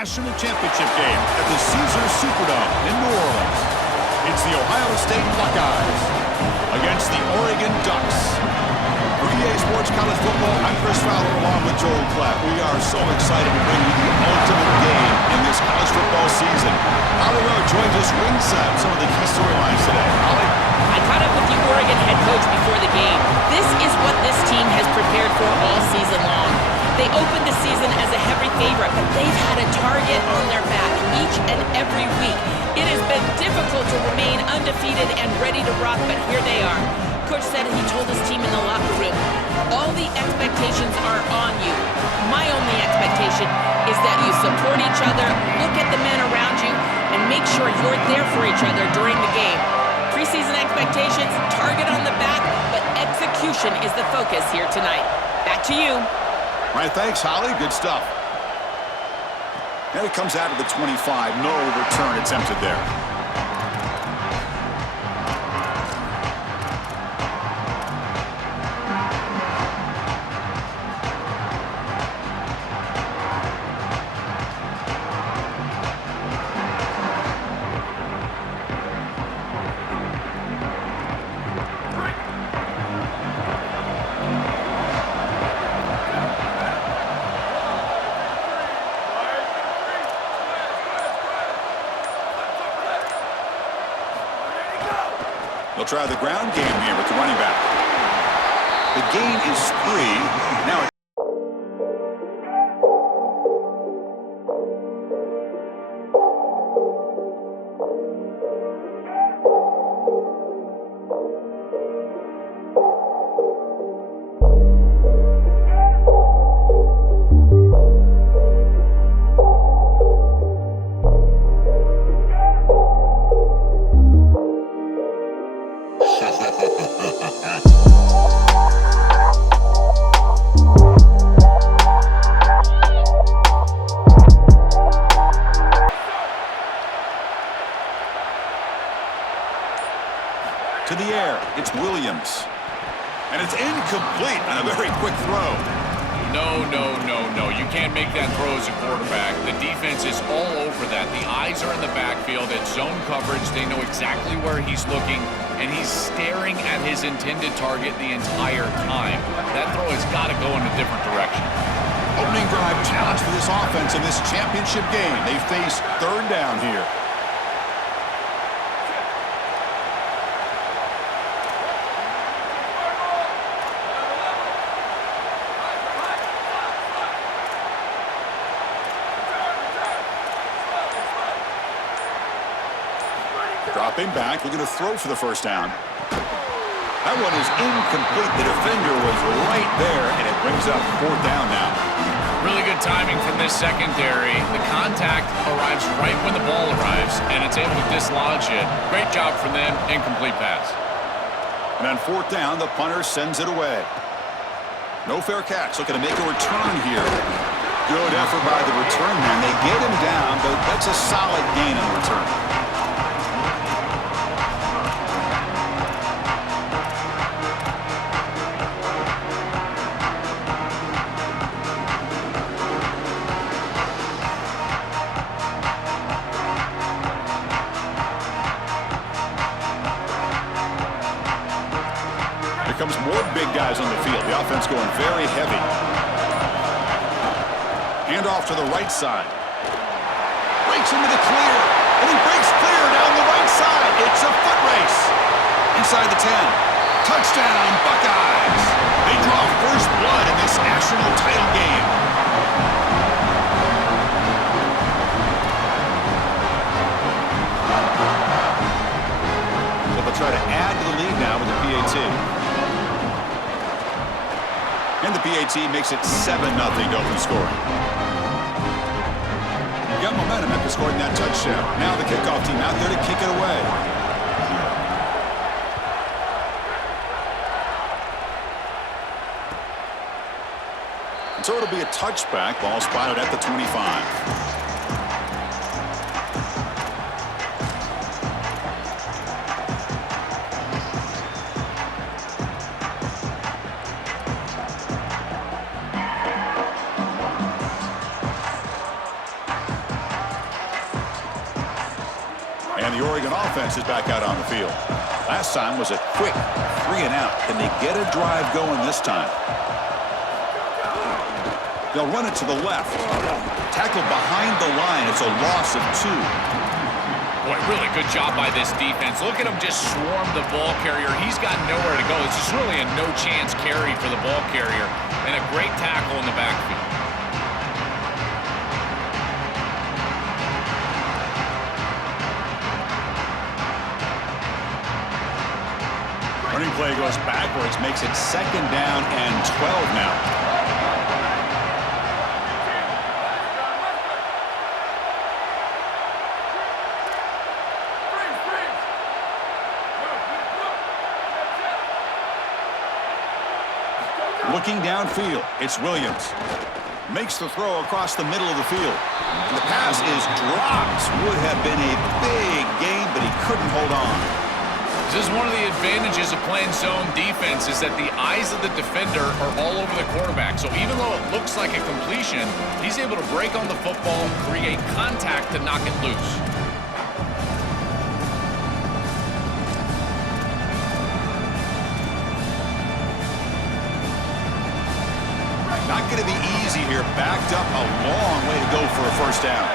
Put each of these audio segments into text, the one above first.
national championship game at the Caesars Superdome in New Orleans. It's the Ohio State Buckeyes against the Oregon Ducks. For EA Sports College Football, I'm Chris Fowler along with Joel Klatt. We are so excited to bring you the ultimate game in this college football season. Holly Rowe joins us ringside with some of the key storylines today. Holly? I caught up with the Oregon head coach before the game. This is what this team has prepared for all season long. They opened the season as a heavy favorite, but they've had a target on their back each and every week. It has been difficult to remain undefeated and ready to rock, but here they are. Coach said he told his team in the locker room, all the expectations are on you. My only expectation is that you support each other, look at the men around you, and make sure you're there for each other during the game. Preseason expectations, target on the back, but execution is the focus here tonight. Back to you. All right, thanks, Holly. Good stuff. And it comes out of the 25. No return attempted there. They'll try the ground game here with the running back. The gain is 3. Now to the air, it's Williams. And it's incomplete on a very quick throw. No. You can't make that throw as a quarterback. The defense is all over that. The eyes are in the backfield. It's zone coverage. They know exactly where he's looking, and he's staring at his intended target the entire time. That throw has got to go in a different direction. Opening drive challenge for this offense in this championship game. They face third down here. Dropping back, looking to throw for the first down. That one is incomplete. The defender was right there, and it brings up fourth down now. Really good timing from this secondary. The contact arrives right when the ball arrives, and it's able to dislodge it. Great job from them. Incomplete pass. And on fourth down, the punter sends it away. No fair catch. Looking to make a return here. Good effort by the return man. They get him down, but that's a solid gain on the return. Comes more big guys on the field. The offense going very heavy. Hand off to the right side. Breaks into the clear. And he breaks clear down the right side. It's a foot race. Inside the 10. Touchdown, Buckeyes. They draw first blood in this national title game. So they'll try to add to the lead now with the PAT. And the PAT makes it 7-0 to open scoring. You got momentum after scoring that touchdown. Now the kickoff team out there to kick it away. And so it'll be a touchback. Ball spotted at the 25. And the Oregon offense is back out on the field. Last time was a quick 3-and-out. Can they get a drive going this time? They'll run it to the left. Tackled behind the line. It's a loss of 2. Boy, really good job by this defense. Look at him just swarm the ball carrier. He's got nowhere to go. This is really a no-chance carry for the ball carrier. And a great tackle in the backfield. Running play goes backwards, makes it 2nd down and 12 now. Looking downfield, it's Williams. Makes the throw across the middle of the field. And the pass is dropped. Would have been a big gain, but he couldn't hold on. This is one of the advantages of playing zone defense is that the eyes of the defender are all over the quarterback. So even though it looks like a completion, he's able to break on the football, create contact to knock it loose. Not going to be easy here. Backed up a long way to go for a first down.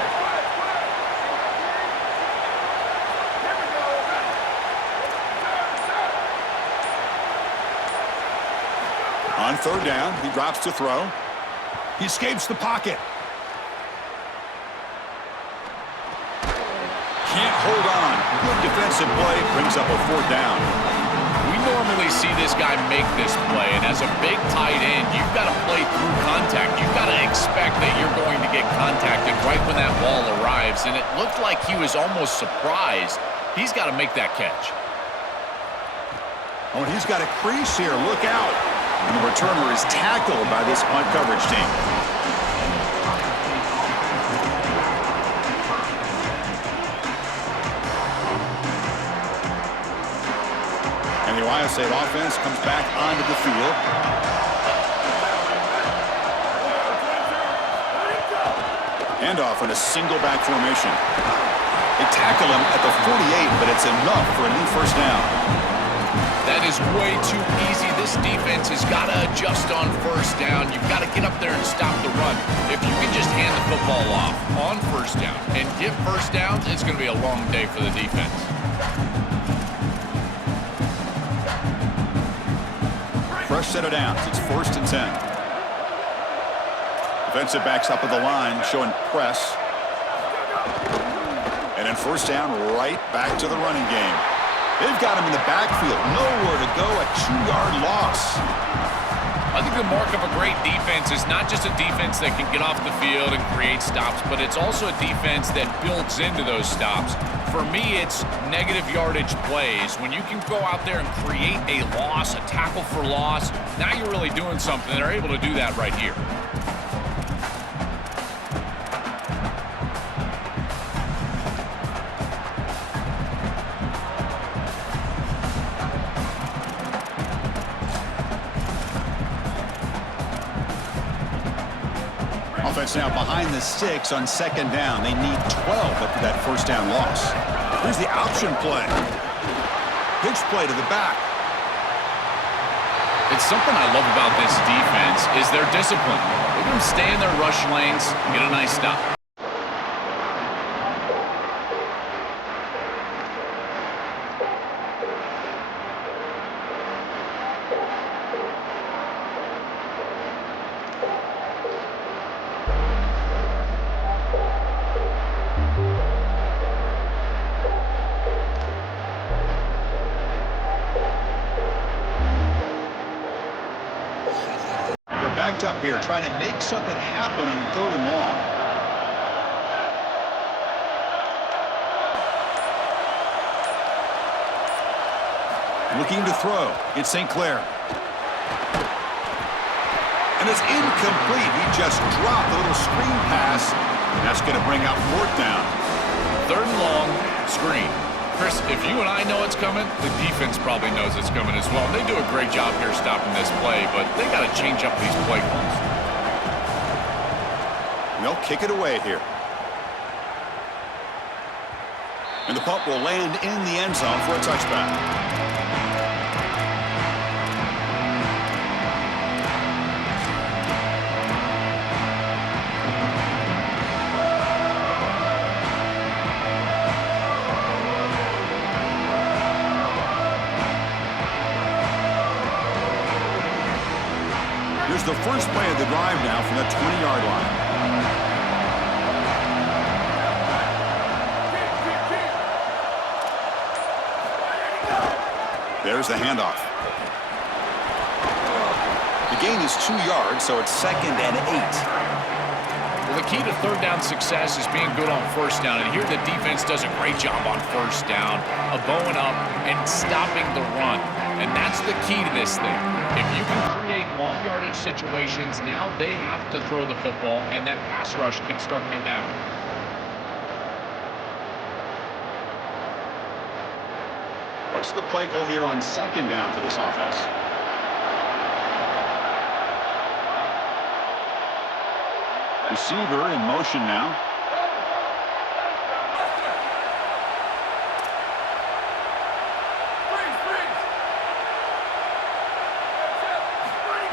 On 3rd down, he drops to throw. He escapes the pocket. Can't hold on. Good defensive play. Brings up a 4th down. We normally see this guy make this play, and as a big tight end, you've got to play through contact. You've got to expect that you're going to get contacted right when that ball arrives, and it looked like he was almost surprised. He's got to make that catch. Oh, and he's got a crease here. Look out. And the returner is tackled by this punt coverage team. And the Ohio State offense comes back onto the field. Handoff in a single back formation. They tackle him at the 48, but it's enough for a new first down. That is way too easy. This defense has got to adjust on first down. You've got to get up there and stop the run. If you can just hand the football off on first down and get first downs, it's going to be a long day for the defense. Fresh set of downs. It's 1st and 10. Defensive backs up at the line, showing press. And then first down, right back to the running game. They've got him in the backfield. Nowhere to go. A 2-yard loss. I think the mark of a great defense is not just a defense that can get off the field and create stops, but it's also a defense that builds into those stops. For me, it's negative yardage plays. When you can go out there and create a loss, a tackle for loss, now you're really doing something. They're able to do that right here. Offense now behind the 6 on 2nd down. They need 12 after that first down loss. Here's the option play. Pitch play to the back. It's something I love about this defense is their discipline. Look at them stay in their rush lanes, get a nice stop. Backed up here, trying to make something happen on 3rd and long. Looking to throw. It's St. Clair. And it's incomplete. He just dropped a little screen pass, and that's going to bring out 4th down. 3rd and long, screen. Chris, if you and I know it's coming, the defense probably knows it's coming as well. They do a great job here stopping this play, but they got to change up these play calls. They'll kick it away here. And the punt will land in the end zone for a touchback. Here's the first play of the drive now from the 20-yard line. There's the handoff. The gain is 2 yards, so it's 2nd and 8. Well, the key to third down success is being good on first down, and here the defense does a great job on first down of bowing up and stopping the run, and that's the key to this thing. If you can create long yardage situations, now they have to throw the football, and that pass rush can start to down. What's the play call here on 2nd down for this offense? Receiver in motion now.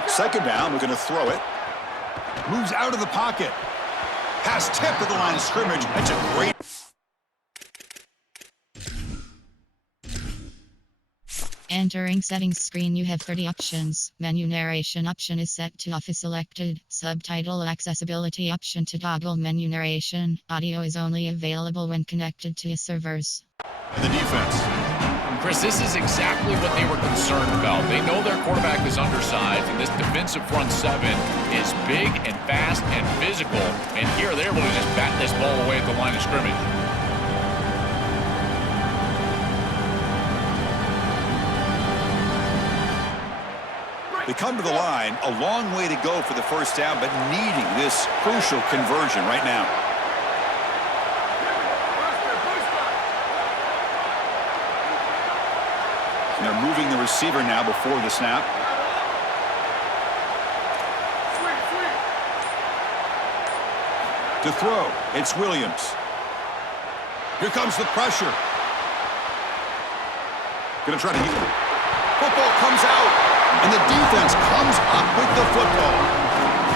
Second down, we're going to throw it. Moves out of the pocket. Pass tipped at the line of scrimmage. That's a great... Entering settings screen, you have 30 options. Menu narration option is set to off is selected. Subtitle accessibility option to toggle menu narration. Audio is only available when connected to servers. The defense. Chris, this is exactly what they were concerned about. They know their quarterback is undersized, and this defensive front seven is big and fast and physical. And here they're able to just bat this ball away at the line of scrimmage. They come to the line, a long way to go for the first down, but needing this crucial conversion right now. And they're moving the receiver now before the snap. To throw, it's Williams. Here comes the pressure. Gonna try to use it. Football comes out, and the defense comes up with the football.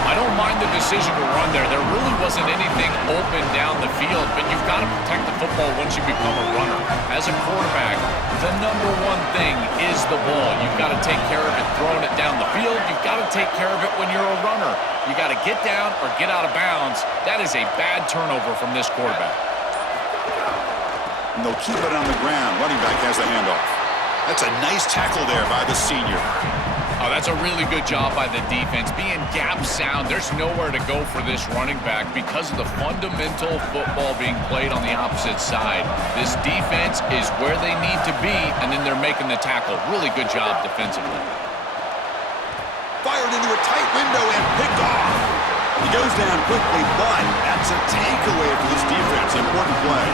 I don't mind the decision to run there. There really wasn't anything open down the field, but you've got to protect the football once you become a runner. As a quarterback, the number one thing is the ball. You've got to take care of it throwing it down the field. You've got to take care of it when you're a runner. You got to get down or get out of bounds. That is a bad turnover from this quarterback. And they'll keep it on the ground. Running back has the handoff. That's a nice tackle there by the senior. Oh, that's a really good job by the defense. Being gap sound, there's nowhere to go for this running back because of the fundamental football being played on the opposite side. This defense is where they need to be, and then they're making the tackle. Really good job defensively. Fired into a tight window and picked off. He goes down quickly, but that's a takeaway for this defense. Important play.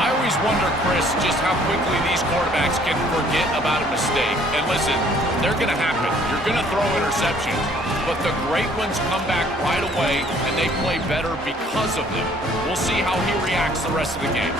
I always wonder, Chris, just how quickly these quarterbacks can forget about a mistake. And listen, they're going to happen. You're going to throw interceptions, but the great ones come back right away, and they play better because of them. We'll see how he reacts the rest of the game.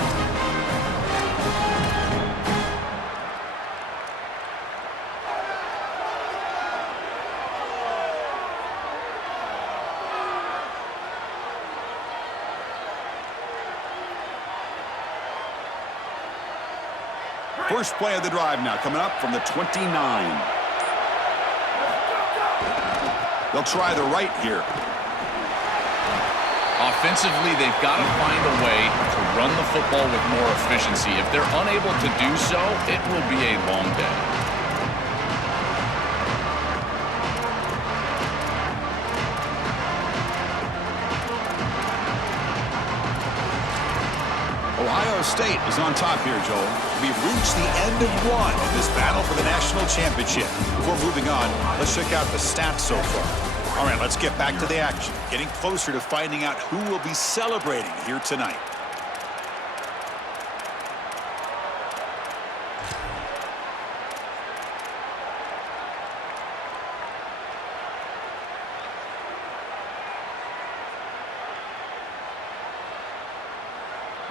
First play of the drive now coming up from the 29. They'll try the right here. Offensively, they've got to find a way to run the football with more efficiency. If they're unable to do so, it will be a long day. Ohio State is on top here, Joel. We've reached the end of one in this battle for the national championship. Before moving on, let's check out the stats so far. All right, let's get back to the action. Getting closer to finding out who will be celebrating here tonight.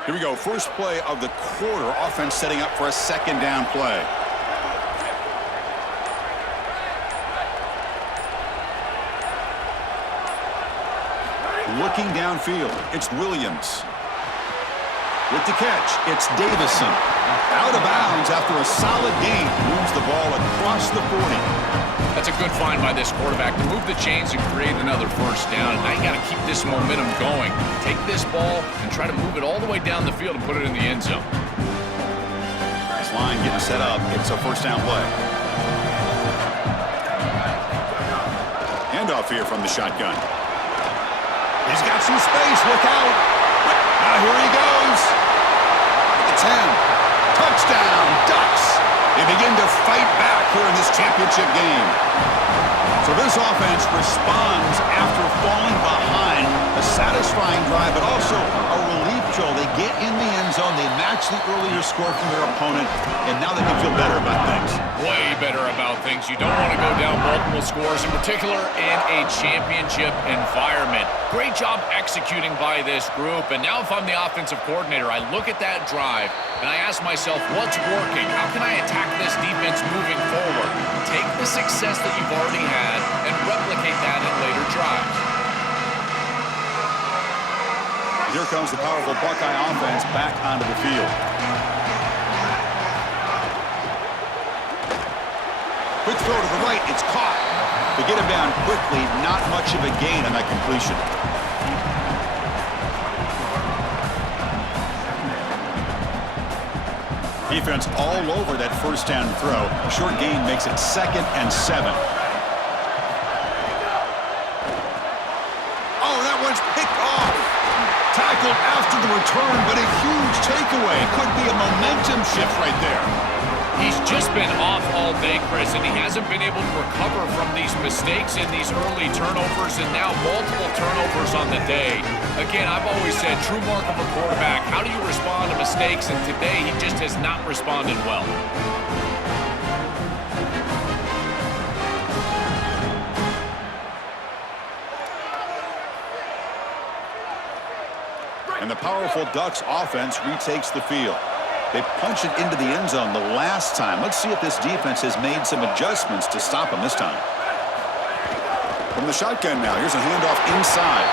Here we go. First play of the quarter. Offense setting up for a second down play. Looking downfield, it's Williams. With the catch, it's Davison. Out of bounds after a solid gain. Moves the ball across the 40. That's a good find by this quarterback to move the chains and create another first down. Now you got to keep this momentum going. Take this ball and try to move it all the way down the field and put it in the end zone. Nice line getting set up. It's a first down play. Handoff here from the shotgun. He's got some space. Look out. Now here he goes. At the 10. Touchdown, Ducks. They begin to fight back here in this championship game. So this offense responds after falling behind. A satisfying drive, but also a relief, Joel. They get in the end zone. They match the earlier score from their opponent, and now they can feel better about things. Way better about things. You don't want to go down multiple scores, in particular in a championship environment. Great job executing by this group. And now if I'm the offensive coordinator, I look at that drive, and I ask myself, what's working? How can I attack this defense moving forward? Take the success that you've already had and replicate that in later drives. Here comes the powerful Buckeye offense back onto the field. Quick throw to the right. It's caught. To get him down quickly, not much of a gain on that completion. Defense all over that first down throw. A short gain makes it 2nd and 7. Oh, that one's picked off. Tackled after the return, but a huge takeaway. Could be a momentum shift right there. He's just been off all day, Chris, and he hasn't been able to recover from these mistakes in these early turnovers, and now multiple turnovers on the day. Again, I've always said, true mark of a quarterback, how do you respond to mistakes? And today, he just has not responded well. And the powerful Ducks offense retakes the field. They punch it into the end zone the last time. Let's see if this defense has made some adjustments to stop them this time. From the shotgun now, here's a handoff inside.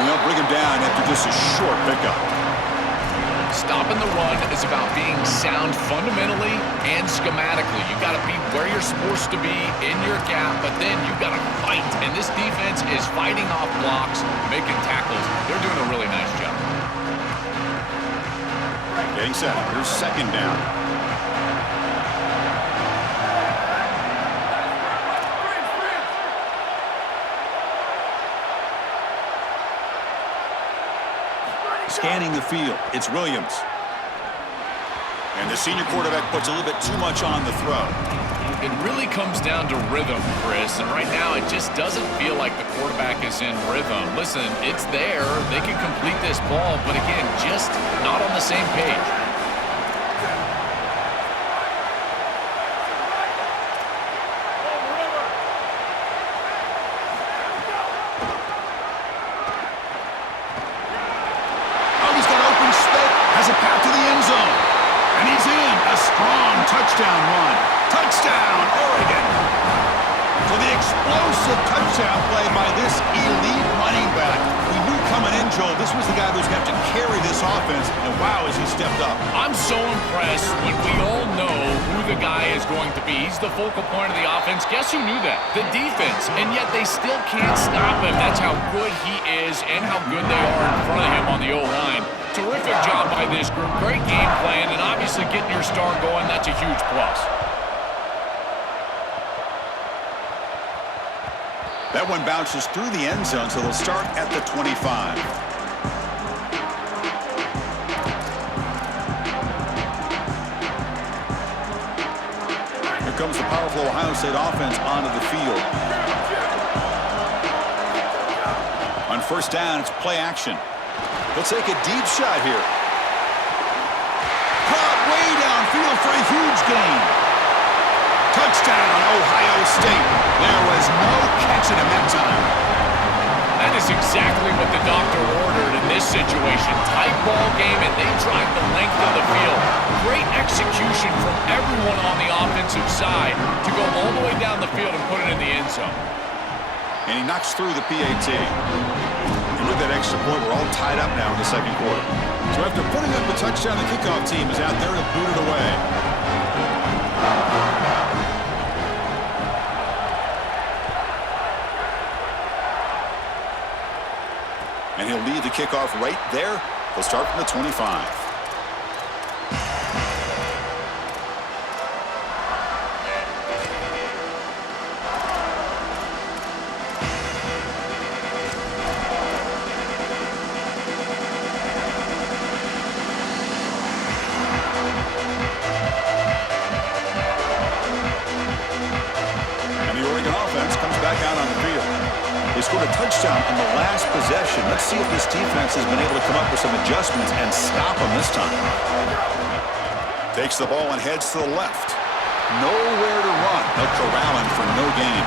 And they'll bring him down after just a short pickup. Stopping the run is about being sound fundamentally and schematically. You got to be where you're supposed to be in your gap, but then you got to fight. And this defense is fighting off blocks, making tackles. They're doing a really nice job. Getting set. Here's second down. Scanning the field. It's Williams. And the senior quarterback puts a little bit too much on the throw. It really comes down to rhythm, Chris, and right now it just doesn't feel like the quarterback is in rhythm. Listen, it's there. They can complete this ball, but again, just not on the same page. Oh, he's got open space. Has a path to the end zone. And he's in. A strong touchdown run. Touchdown, Oregon. So the explosive touchdown play by this elite running back. We knew coming in, Joel, this was the guy who's going to have to carry this offense. And wow, has he stepped up. I'm so impressed when we all know who the guy is going to be. He's the focal point of the offense. Guess who knew that? The defense. And yet they still can't stop him. That's how good he is and how good they are in front of him on the O-line. Terrific job by this group. Great game plan, and obviously getting your star going, that's a huge plus. That one bounces through the end zone, so they'll start at the 25. Here comes the powerful Ohio State offense onto the field. On first down, it's play action. They'll take a deep shot here. Caught way downfield for a huge gain. Touchdown, Ohio State. There was no catching him that time. That is exactly what the doctor ordered in this situation. Tight ball game, and they drive the length of the field. Great execution from everyone on the offensive side to go all the way down the field and put it in the end zone. And he knocks through the PAT. And with that extra point, we're all tied up now in the second quarter. So after putting up the touchdown, the kickoff team is out there to boot it away. And he'll lead the kickoff right there. He'll start from the 25. They scored a touchdown on the last possession. Let's see if this defense has been able to come up with some adjustments and stop them this time. Takes the ball and heads to the left. Nowhere to run. They'll corral him for no gain.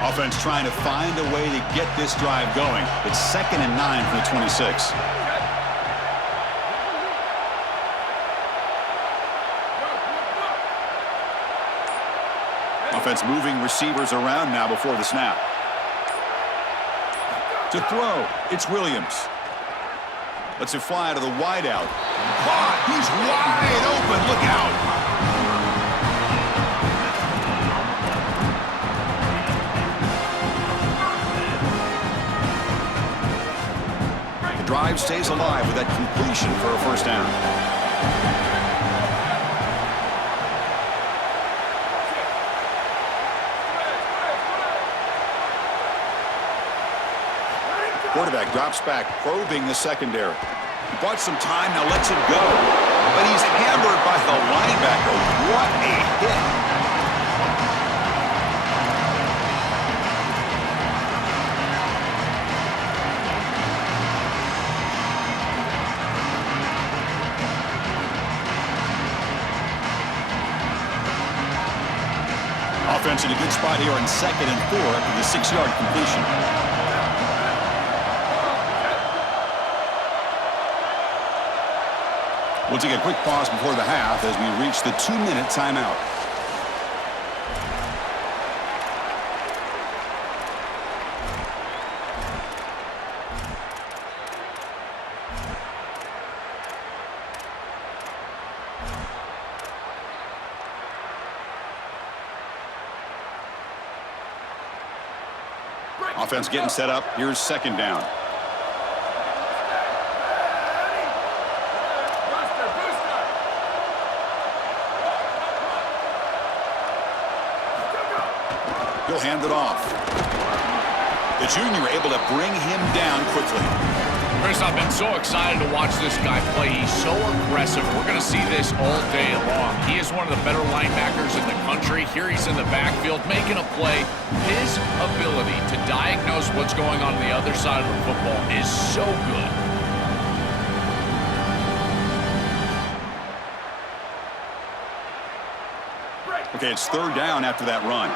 Offense trying to find a way to get this drive going. It's 2nd and 9 from the 26. Offense moving receivers around now before the snap. To throw, it's Williams. Lets it fly to the wideout. Caught! He's wide open. Look out! Drive stays alive with that completion for a first down. Quarterback drops back, probing the secondary. He bought some time, now lets it go. But he's hammered by the linebacker. What a hit. Offense in a good spot here on 2nd and 4 after the 6-yard completion. We'll take a quick pause before the half as we reach the 2-minute timeout. Offense getting set up. Here's 2nd down. He'll hand it off. The junior able to bring him down quickly. Chris, I've been so excited to watch this guy play. He's so aggressive. We're going to see this all day long. He is one of the better linebackers in the country. Here he's in the backfield making a play. His ability to diagnose what's going on the other side of the football is so good. Okay, it's 3rd down after that run.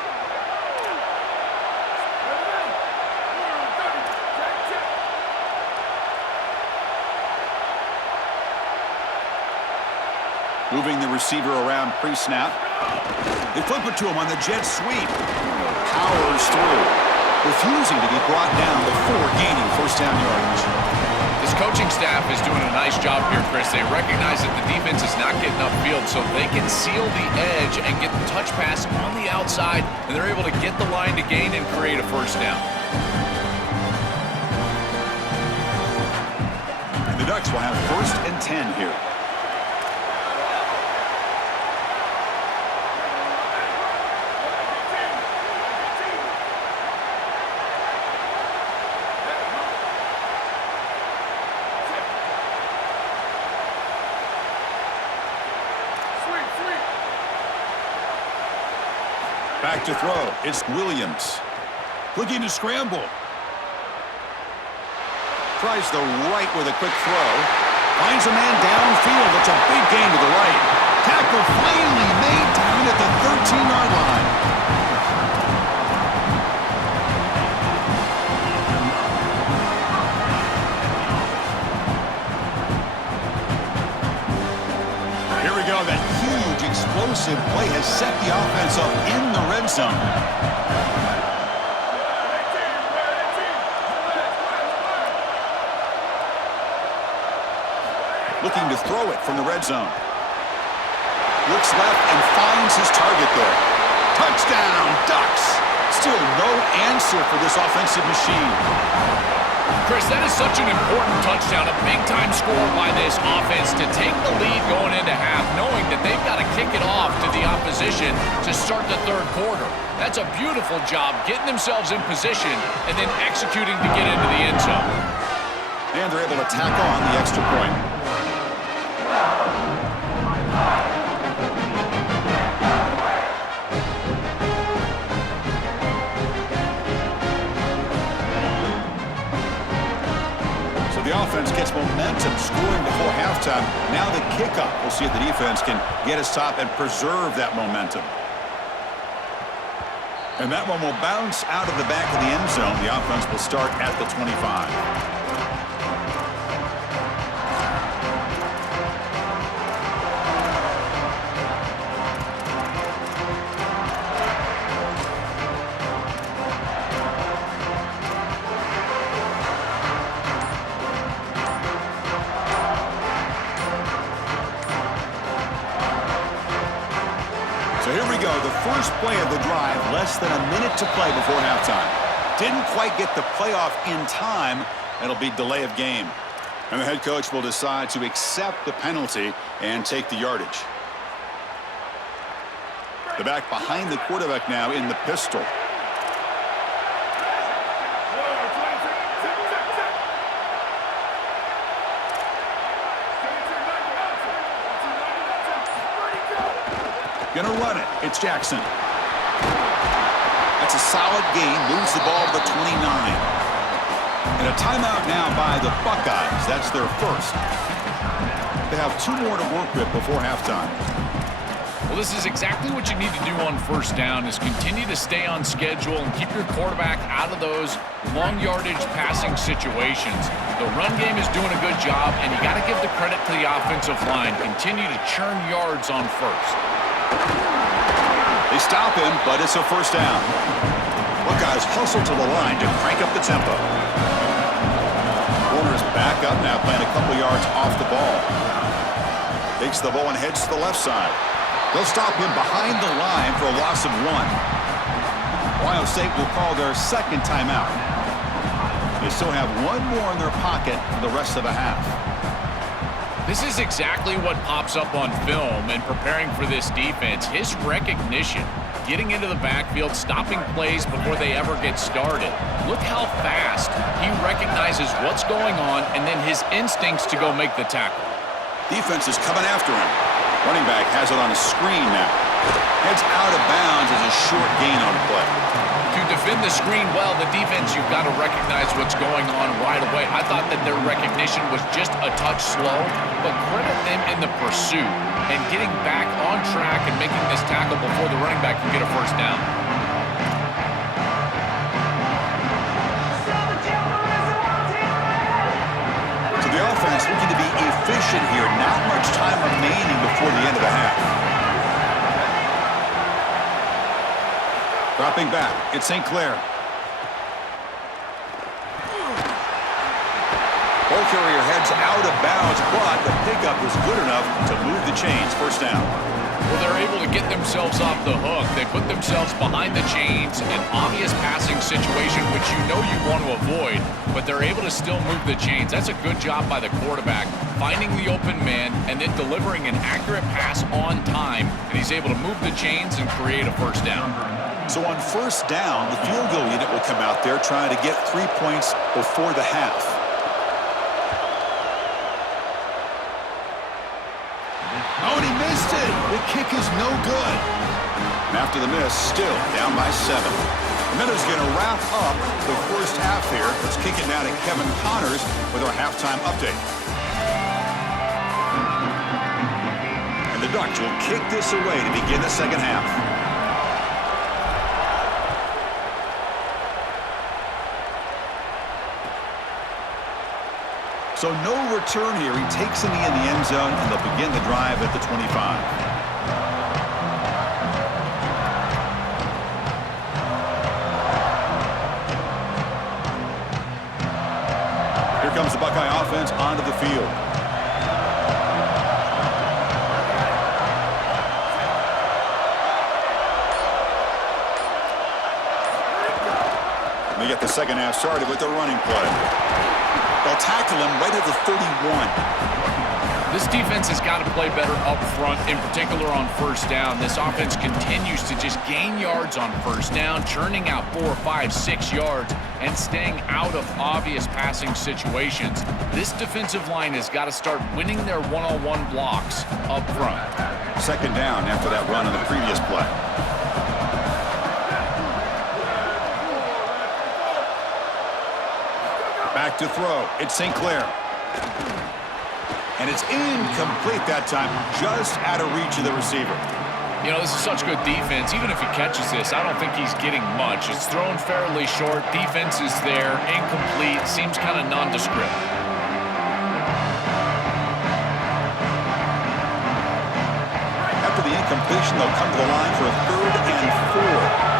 Moving the receiver around pre-snap. They flip it to him on the jet sweep. Powers through. Refusing to be brought down before gaining first down yardage. This coaching staff is doing a nice job here, Chris. They recognize that the defense is not getting upfield, so they can seal the edge and get the touch pass on the outside, and they're able to get the line to gain and create a first down. And the Ducks will have 1st and 10 here. Back to throw. It's Williams. Looking to scramble. Tries the right with a quick throw. Finds a man downfield. It's a big gain to the right. Tackle finally made down at the 13-yard line. Here we go. That huge explosive play has set the offense up in the red zone. Looking to throw it from the red zone. Looks left and finds his target there. Touchdown, Ducks! Still no answer for this offensive machine. Chris, that is such an important touchdown, a big-time score by this offense to take the lead going into half, knowing that they've got to kick it off to the opposition to start the third quarter. That's a beautiful job, getting themselves in position and then executing to get into the end zone. And they're able to tack on the extra point. The offense gets momentum scoring before halftime. Now the kickoff. We'll see if the defense can get a stop and preserve that momentum. And that one will bounce out of the back of the end zone. The offense will start at the 25. Here we go, the first play of the drive, less than a minute to play before halftime. Didn't quite get the playoff in time. It'll be delay of game. And the head coach will decide to accept the penalty and take the yardage. The back behind the quarterback now in the pistol. Gonna run it. It's Jackson. That's a solid gain. Moves the ball to the 29. And a timeout now by the Buckeyes. That's their first. They have 2 more to work with before halftime. Well, this is exactly what you need to do on first down is continue to stay on schedule and keep your quarterback out of those long yardage passing situations. The run game is doing a good job, and you got to give the credit to the offensive line. Continue to churn yards on first. They stop him, but it's a first down. Buckeyes hustle to the line to crank up the tempo. Warner's back up now, playing a couple yards off the ball. Takes the ball and heads to the left side. They'll stop him behind the line for a loss of 1. Ohio State will call their second timeout. They still have 1 more in their pocket for the rest of the half. This is exactly what pops up on film and preparing for this defense. His recognition, getting into the backfield, stopping plays before they ever get started. Look how fast he recognizes what's going on and then his instincts to go make the tackle. Defense is coming after him. Running back has it on a screen now. Heads out of bounds as a short gain on the play. To defend the screen well, the defense, you've got to recognize what's going on right away. I thought that their recognition was just a touch slow, but credit them in the pursuit and getting back on track and making this tackle before the running back can get a first down. So the offense looking to be efficient here. Not much time remaining before the end of the half. Dropping back, it's St. Clair. Ball carrier heads out of bounds, but the pickup was good enough to move the chains. First down. Well, they're able to get themselves off the hook. They put themselves behind the chains, an obvious passing situation, which you know you want to avoid, but they're able to still move the chains. That's a good job by the quarterback, finding the open man and then delivering an accurate pass on time, and he's able to move the chains and create a first down. So on first down, the field goal unit will come out there trying to get 3 points before the half. Oh, and he missed it. The kick is no good. And after the miss, still down by 7. And that is going to wrap up the first half here. Let's kick it now to Kevin Connors with our halftime update. And the Ducks will kick this away to begin the second half. So no return here. He takes a knee in the end zone, and they'll begin the drive at the 25. Here comes the Buckeye offense onto the field. They get the second half started with the running play. They'll tackle him right at the 31. This defense has got to play better up front, in particular on first down. This offense continues to just gain yards on first down, churning out 4, 5, 6 yards, and staying out of obvious passing situations. This defensive line has got to start winning their one-on-one blocks up front. Second down after that run on the previous play. Back to throw. It's St. Clair. And it's incomplete that time, just out of reach of the receiver. You know, this is such good defense. Even if he catches this, I don't think he's getting much. It's thrown fairly short. Defense is there. Incomplete. Seems kind of nondescript. After the incompletion, they'll come to the line for a 3rd and 4.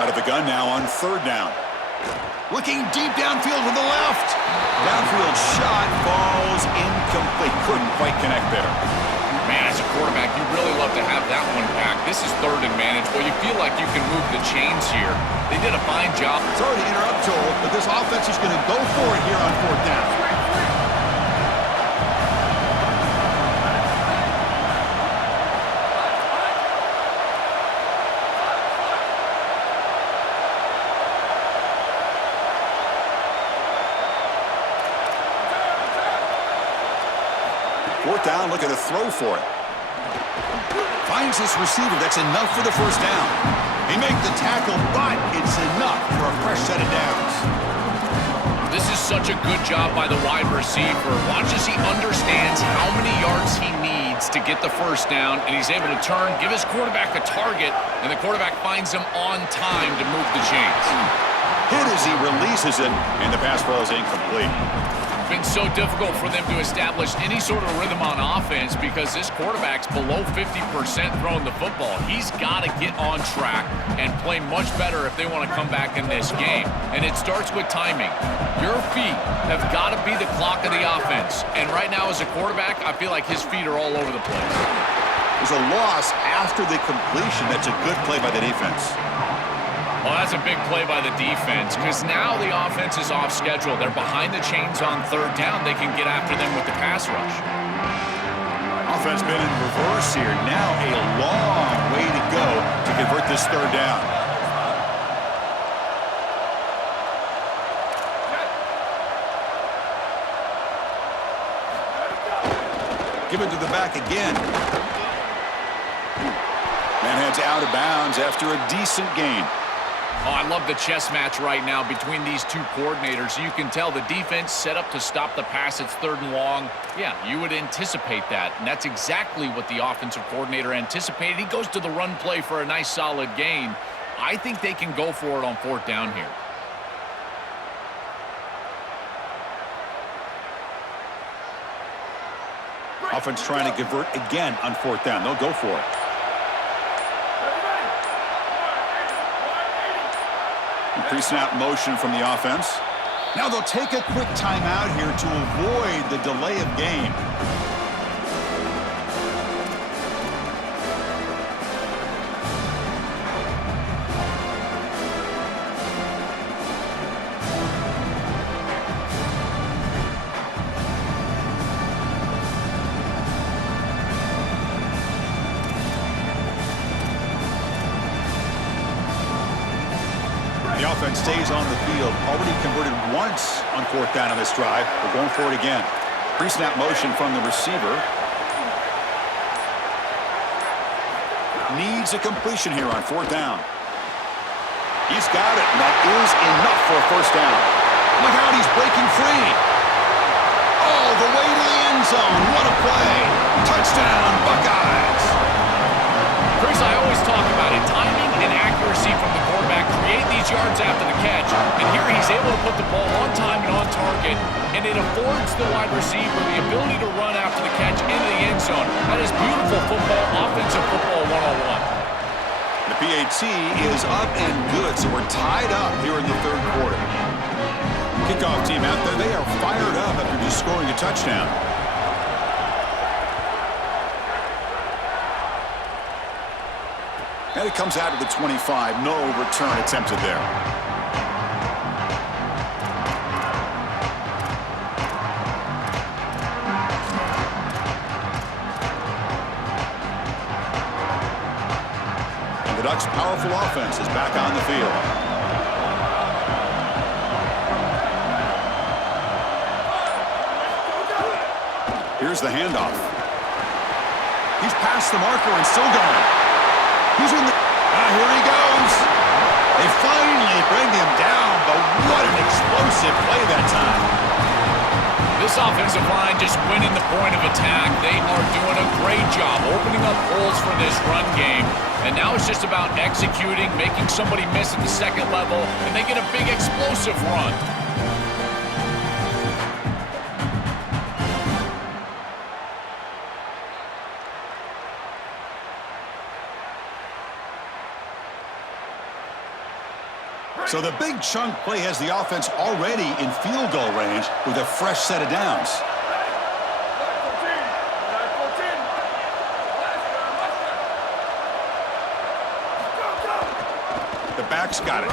Out of the gun now on 3rd down. Looking deep downfield to the left. Downfield shot falls incomplete. Couldn't quite connect there. Man, as a quarterback, you really love to have that one back. This is 3rd and manage. Well, you feel like you can move the chains here. They did a fine job. Sorry to interrupt, Joel, but this offense is going to go for it here on 4th down. Down, look at a throw for it. Finds his receiver. That's enough for the first down. He makes the tackle, but it's enough for a fresh set of downs. This is such a good job by the wide receiver. Watch as he understands how many yards he needs to get the first down, and he's able to turn, give his quarterback a target, and the quarterback finds him on time to move the chains. Hit as he releases it, and the pass ball is incomplete. Been so difficult for them to establish any sort of rhythm on offense because this quarterback's below 50% throwing the football. He's got to get on track and play much better if they want to come back in this game. And it starts with timing. Your feet have got to be the clock of the offense. And right now as a quarterback, I feel like his feet are all over the place. There's a loss after the completion. That's a good play by the defense. Well, that's a big play by the defense because now the offense is off schedule. They're behind the chains on 3rd down. They can get after them with the pass rush. Offense been in reverse here. Now a long way to go to convert this 3rd down. Give it to the back again. Man heads out of bounds after a decent gain. Oh, I love the chess match right now between these two coordinators. You can tell the defense set up to stop the pass. It's 3rd and long. Yeah, you would anticipate that, and that's exactly what the offensive coordinator anticipated. He goes to the run play for a nice solid gain. I think they can go for it on 4th down here. Offense trying to convert again on 4th down. They'll go for it. Pre-snap motion from the offense. Now they'll take a quick timeout here to avoid the delay of game. The offense stays on the field. Already converted once on 4th down on this drive. We're going for it again. Pre-snap motion from the receiver. Needs a completion here on 4th down. He's got it, and that is enough for a 1st down. Look out, he's breaking free. Oh, the way to the end zone. What a play. Touchdown, Buckeyes. Chris, I always talk about it. Timing and accuracy from the quarterback create these yards after the catch. And here he's able to put the ball on time and on target, and it affords the wide receiver the ability to run after the catch into the end zone. That is beautiful football, offensive football 101. The PAT is up and good, so we're tied up here in the 3rd quarter. Kickoff team out there, they are fired up after just scoring a touchdown. And it comes out of the 25. No return attempted there. And the Ducks' powerful offense is back on the field. Here's the handoff. He's past the marker and still going. He's in the... here he goes. They finally bring him down, but what an explosive play that time. This offensive line just winning the point of attack. They are doing a great job opening up holes for this run game. And now it's just about executing, making somebody miss at the 2nd level, and they get a big explosive run. So the big chunk play has the offense already in field goal range with a fresh set of downs. The back's got it.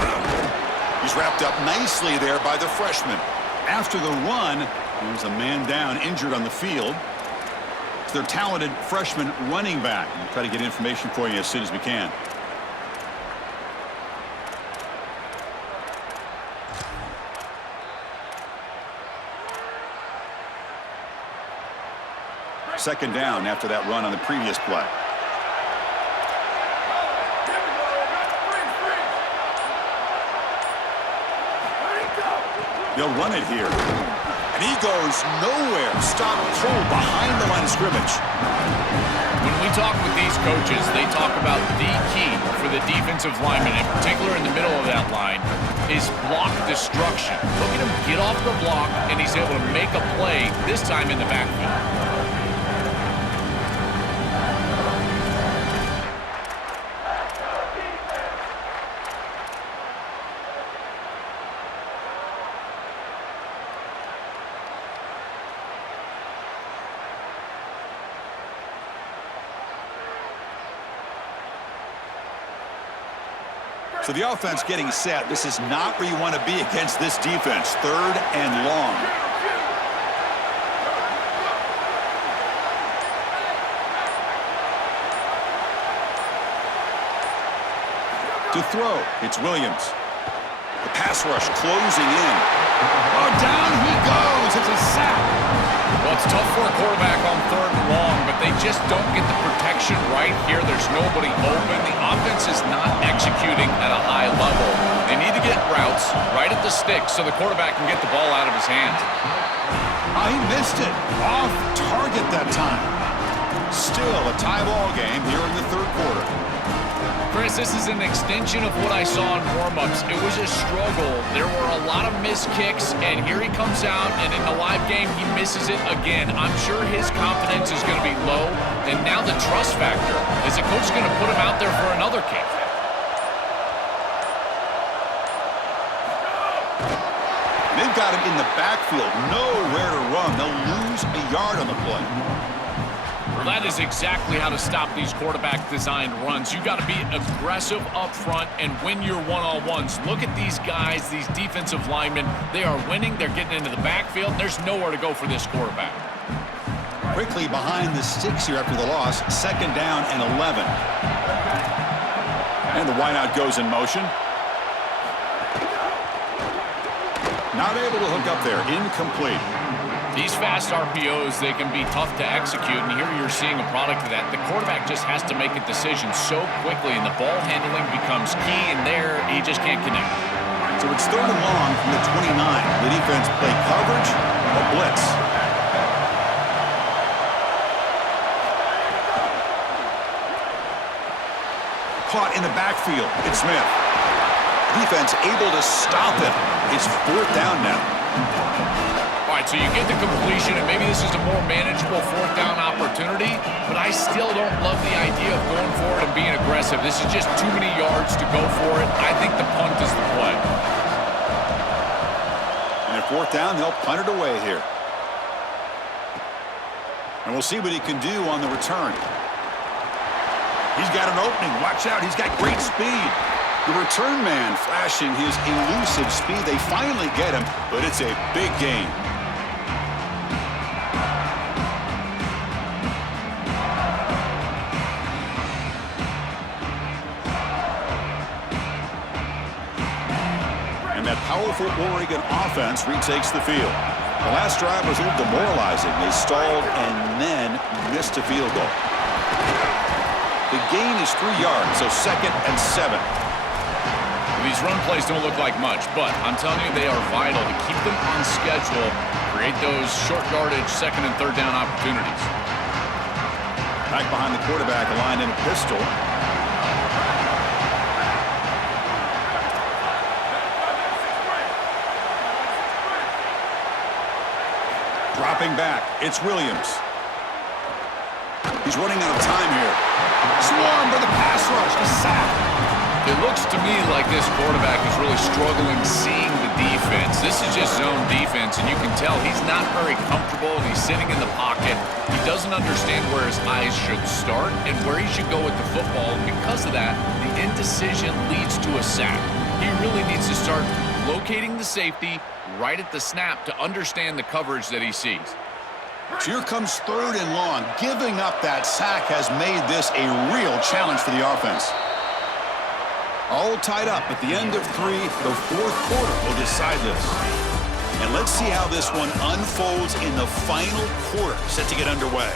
He's wrapped up nicely there by the freshman. After the run, there's a man down injured on the field. It's their talented freshman running back. We'll try to get information for you as soon as we can. Second down after that run on the previous play. They'll run it here. And he goes nowhere. Stop pull behind the line of scrimmage. When we talk with these coaches, they talk about the key for the defensive lineman, in particular in the middle of that line, is block destruction. Look at him get off the block, and he's able to make a play, this time in the backfield. So the offense getting set. This is not where you want to be against this defense. 3rd and long. To throw, it's Williams. The pass rush closing in. Oh, down he goes. It's a sack. Well, it's tough for a quarterback on 3rd and long, but they just don't get the protection right here. There's nobody open. The offense is not executing at a high level. They need to get routes right at the stick so the quarterback can get the ball out of his hands. He missed it. Off target that time. Still a tie ball game here in the 3rd quarter. Chris, this is an extension of what I saw in warm-ups. It was a struggle. There were a lot of missed kicks, and here he comes out, and in the live game, he misses it again. I'm sure his confidence is going to be low, and now the trust factor. Is the coach going to put him out there for another kick? They've got him in the backfield, nowhere to run. They'll lose a yard on the play. Well, that is exactly how to stop these quarterback-designed runs. You've got to be aggressive up front and win your one-on-ones. Look at these guys, these defensive linemen. They are winning. They're getting into the backfield. There's nowhere to go for this quarterback. Quickly behind the sticks here after the loss. 2nd down and 11. And the wideout goes in motion. Not able to hook up there. Incomplete. These fast RPOs, they can be tough to execute, and here you're seeing a product of that. The quarterback just has to make a decision so quickly, and the ball handling becomes key, and there he just can't connect. So it's 3rd and long from the 29. The defense play coverage or blitz. Caught in the backfield. It's Smith. Defense able to stop him. It's 4th down now. All right, so you get the completion, and maybe this is a more manageable 4th down opportunity, but I still don't love the idea of going for it and being aggressive. This is just too many yards to go for it. I think the punt is the play. And at 4th down, they'll punt it away here. And we'll see what he can do on the return. He's got an opening. Watch out. He's got great speed. The return man flashing his elusive speed. They finally get him, but it's a big gain. And that powerful Oregon offense retakes the field. The last drive was a little demoralizing. They stalled and then missed a field goal. The gain is 3 yards, so 2nd and 7. These run plays don't look like much, but I'm telling you they are vital to keep them on schedule, create those short yardage 2nd and 3rd down opportunities. Back behind the quarterback, aligned in a pistol. Dropping back, it's Williams. He's running out of time here. Swarmed by the pass rush, a sack. It looks to me like this quarterback is really struggling seeing the defense. This is just zone defense, and you can tell he's not very comfortable, and he's sitting in the pocket. He doesn't understand where his eyes should start and where he should go with the football. And because of that, the indecision leads to a sack. He really needs to start locating the safety right at the snap to understand the coverage that he sees. So here comes 3rd and long. Giving up that sack has made this a real challenge for the offense. All tied up at the end of 3. The 4th quarter will decide this. And let's see how this one unfolds in the final quarter set to get underway.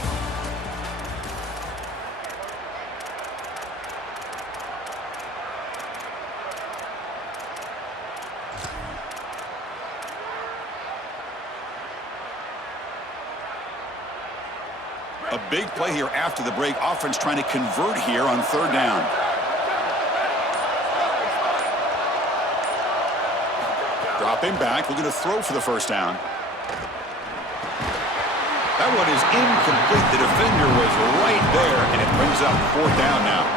A big play here after the break. Offense trying to convert here on 3rd down. Dropping back, looking to throw for the 1st down. That one is incomplete. The defender was right there, and it brings up 4th down now.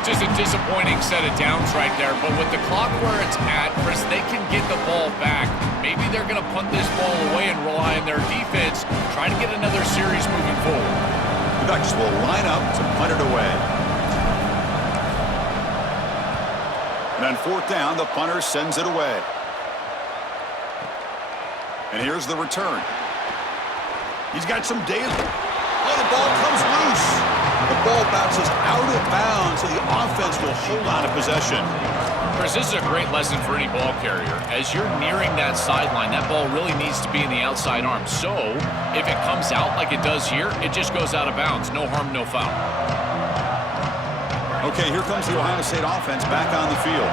Just a disappointing set of downs right there, but with the clock where it's at, Chris, they can get the ball back. Maybe they're going to punt this ball away and rely on their defense, try to get another series moving forward. The Ducks will line up to punt it away. And on 4th down, the punter sends it away. And here's the return. He's got some daily. Oh, the ball comes loose. The ball bounces out of bounds, so the offense will hold on to possession. Chris, this is a great lesson for any ball carrier. As you're nearing that sideline, that ball really needs to be in the outside arm. So, if it comes out like it does here, it just goes out of bounds. No harm, no foul. Okay, here comes the Ohio State offense back on the field.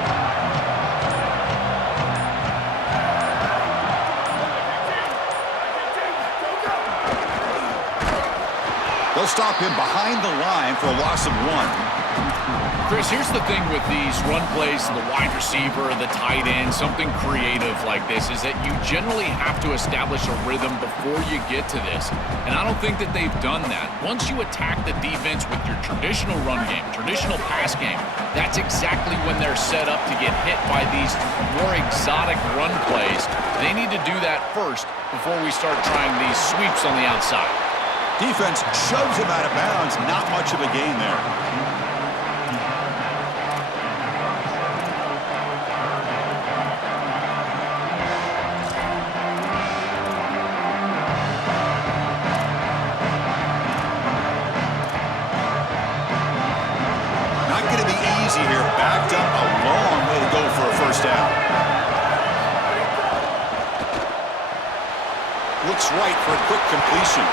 They'll stop him behind the line for a loss of 1. Chris, here's the thing with these run plays, the wide receiver, the tight end, something creative like this is that you generally have to establish a rhythm before you get to this. And I don't think that they've done that. Once you attack the defense with your traditional run game, traditional pass game, that's exactly when they're set up to get hit by these more exotic run plays. They need to do that first before we start trying these sweeps on the outside. Defense shoves him out of bounds. Not much of a gain there. Not going to be easy here. Backed up a long way to go for a 1st down. fakes right for a quick completion.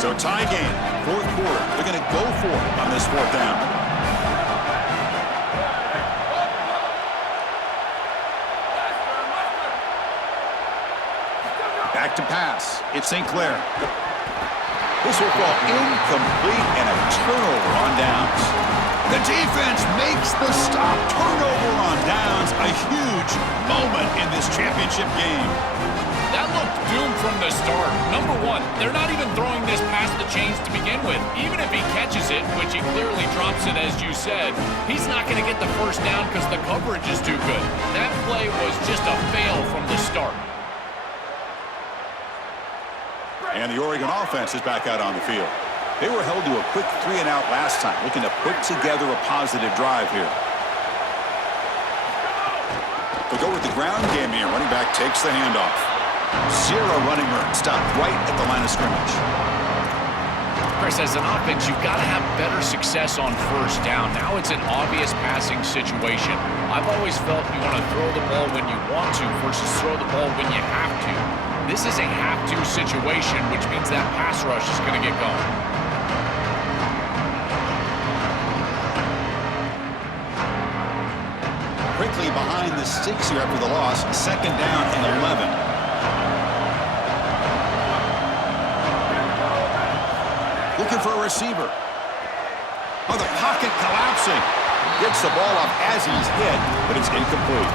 So tie game, fourth quarter. They're going to go for it on this fourth down. Back to pass. It's St. Clair. This will fall incomplete and a turnover on downs. The defense makes the stop. Turnover on downs. A huge moment in this championship game. That looked doomed from the start. Number one, they're not even throwing this past the chains to begin with. Even if he catches it, which he clearly drops it as you said, he's not going to get the first down because the coverage is too good. That play was just a fail from the start. And the Oregon offense is back out on the field. They were held to a quick 3-and-out last time, looking to put together a positive drive here. They'll go with the ground game here. Running back takes the handoff. Zero running room. Stopped right at the line of scrimmage. Chris, as an offense, you've got to have better success on first down. Now it's an obvious passing situation. I've always felt you want to throw the ball when you want to versus throw the ball when you have to. This is a have-to situation, which means that pass rush is going to get going. Quickly behind the sticks here after the loss. Second down and 11. Looking for a receiver. Oh, the pocket collapsing. Gets the ball off as he's hit, but it's incomplete.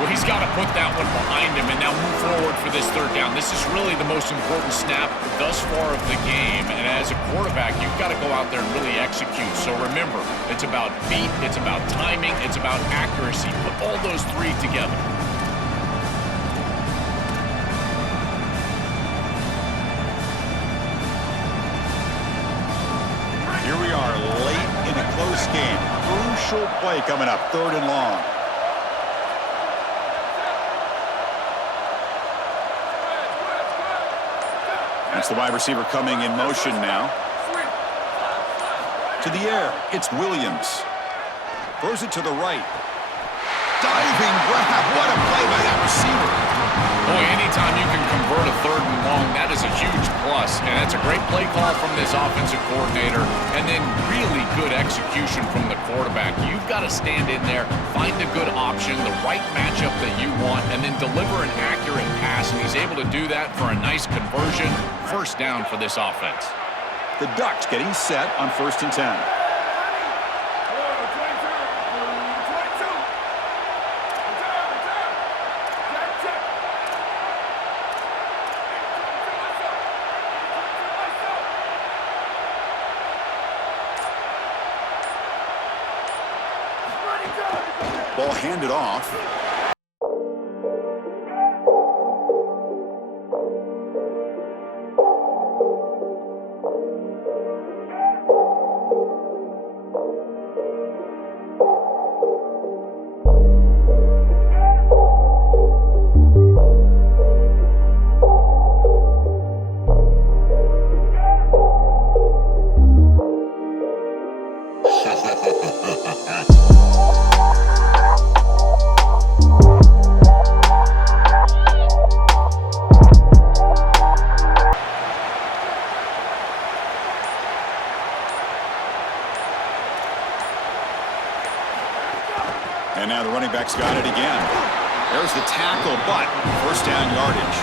Well, he's got to put that one behind him and now move forward for this third down. This is really the most important snap thus far of the game. And as a quarterback, you've got to go out there and really execute. So remember, it's about beat, it's about timing, it's about accuracy. Put all those three together. Here we are late in a close game. Crucial play coming up, third and long. That's the wide receiver coming in motion now. To the air, it's Williams. Throws it to the right. Diving grab. What a play by that receiver. Boy, anytime you can convert a third and long, that is a huge plus. And that's a great play call from this offensive coordinator. And then really good execution from the quarterback. You've got to stand in there, find the good option, the right matchup that you want, and then deliver an accurate pass. And he's able to do that for a nice conversion. First down for this offense. The Ducks getting set on 1st and 10. Ball handed off. And now the running back's got it again. There's the tackle, but first down yardage.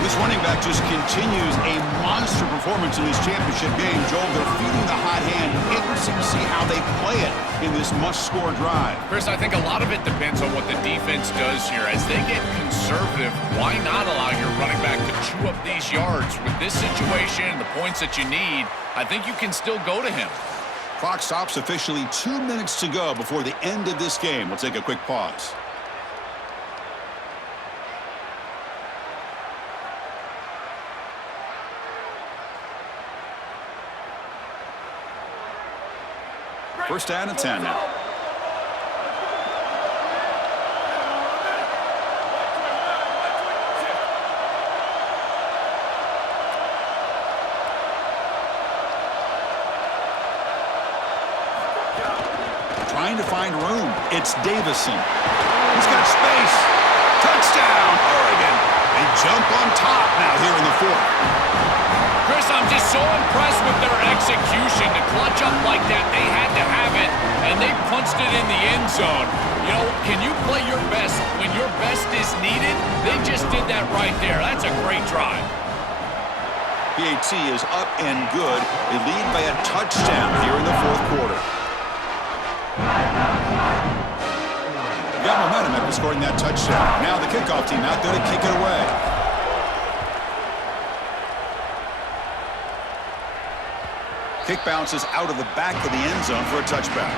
This running back just continues a monster performance in this championship game. Joel, they're feeling the hot hand. Interesting to see how they play it in this must-score drive. Chris, I think a lot of it depends on what the defense does here. As they get conservative, why not allow your running back to chew up these yards? With this situation and the points that you need, I think you can still go to him. Clock stops officially 2 minutes to go before the end of this game. We'll take a quick pause. First down and 10 now. to find room. It's Davison. He's got space. Touchdown, Oregon. They jump on top now here in the fourth. Chris, I'm just so impressed with their execution. To clutch up like that, they had to have it, and they punched it in the end zone. You know, can you play your best when your best is needed? They just did that right there. That's a great drive. PAT is up and good. They lead by a touchdown here in the fourth quarter. Got momentum after scoring that touchdown. Now the kickoff team out there to kick it away. Kick bounces out of the back of the end zone for a touchback.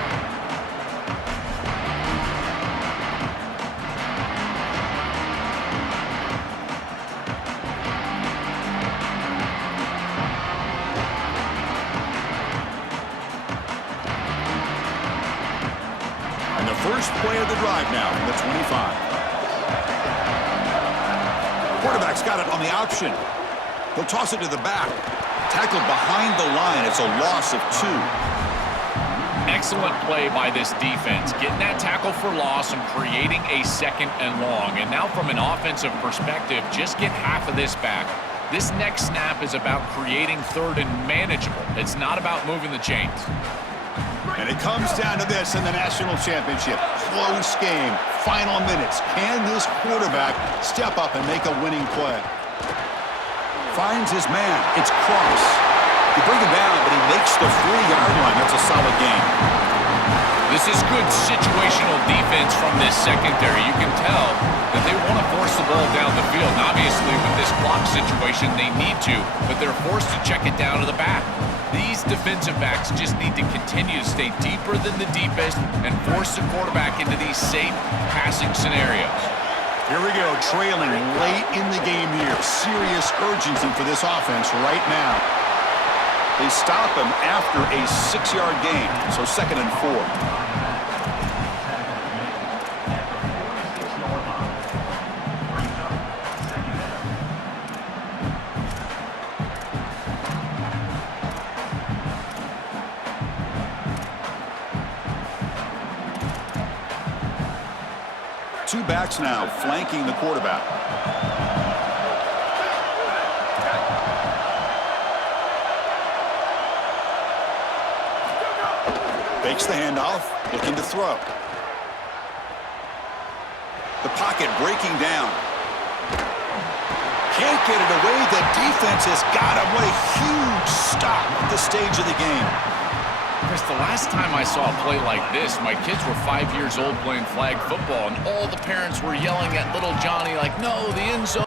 And the first play of the drive now from the 25. Quarterback's got it on the option. He'll toss it to the back. Tackled behind the line. It's a loss of 2. Excellent play by this defense, getting that tackle for loss and creating a 2nd and long. And now from an offensive perspective, just get half of this back. This next snap is about creating 3rd and manageable. It's not about moving the chains. And it comes down to this in the national championship. Close game. Final minutes. Can this quarterback step up and make a winning play? Finds his man. It's Cross. They bring him down, but he makes the 3-yard line. That's a solid game. This is good situational defense from this secondary. You can tell that they want to force the ball down the field. And obviously, with this clock situation, they need to, but they're forced to check it down to the back. These defensive backs just need to continue to stay deeper than the deepest and force the quarterback into these safe passing scenarios. Here we go, trailing late in the game here. Serious urgency for this offense right now. They stop him after a 6-yard gain, so 2nd and 4. Two backs now flanking the quarterback. Fakes the handoff, looking to throw. The pocket breaking down. Can't get it away. The defense has got him. What a huge stop at this stage of the game. Chris, the last time I saw a play like this, my kids were 5 years old playing flag football, and all the parents were yelling at little Johnny like, no, the end zone.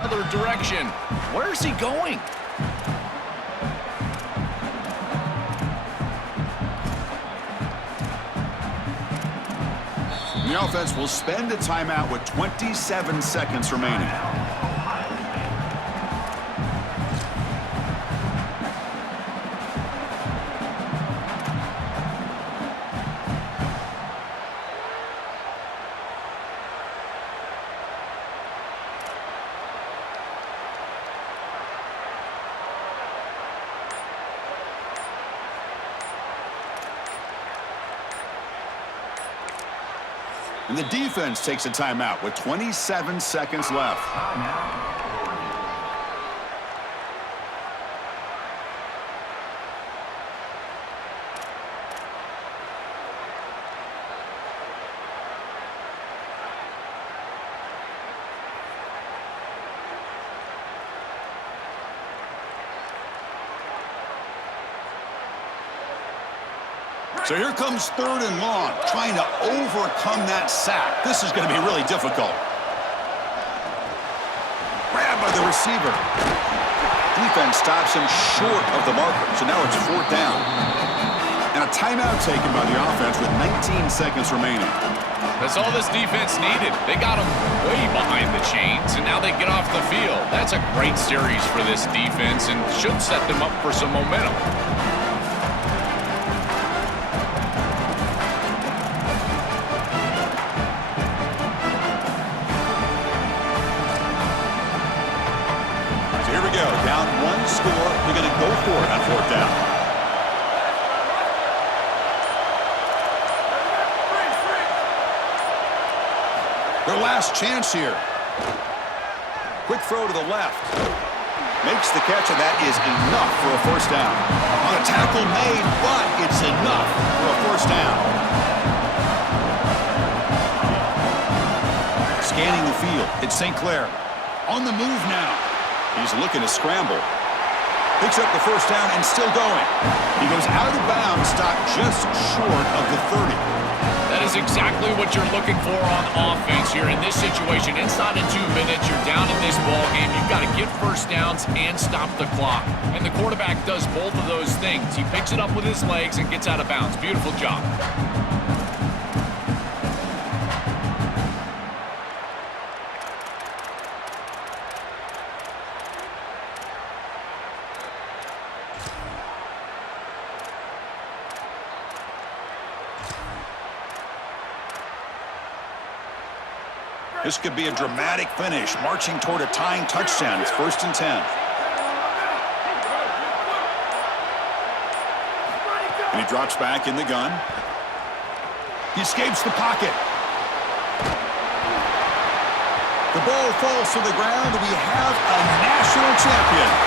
Other direction. Where's he going? The offense will spend a timeout with 27 seconds remaining. And the defense takes a timeout with 27 seconds left. So here comes 3rd and long, trying to overcome that sack. This is going to be really difficult. Grabbed by the receiver. Defense stops him short of the marker, so now it's 4th down. And a timeout taken by the offense with 19 seconds remaining. That's all this defense needed. They got them way behind the chains, and now they get off the field. That's a great series for this defense and should set them up for some momentum. So here we go. Down one score. They're going to go for it on fourth down. Their last chance here. Quick throw to the left. Makes the catch, and that is enough for a first down. On a tackle made, but it's enough for a first down. Scanning the field, it's St. Clair. On the move now. He's looking to scramble. Picks up the first down and still going. He goes out of bounds, stopped just short of the 30. That is exactly what you're looking for on offense here in this situation. Inside of 2 minutes, you're down in this ball game. You've got to get first downs and stop the clock. And the quarterback does both of those things. He picks it up with his legs and gets out of bounds. Beautiful job. This could be a dramatic finish, marching toward a tying touchdown. It's 1st and 10. And he drops back in the gun. He escapes the pocket. The ball falls to the ground. We have a national champion.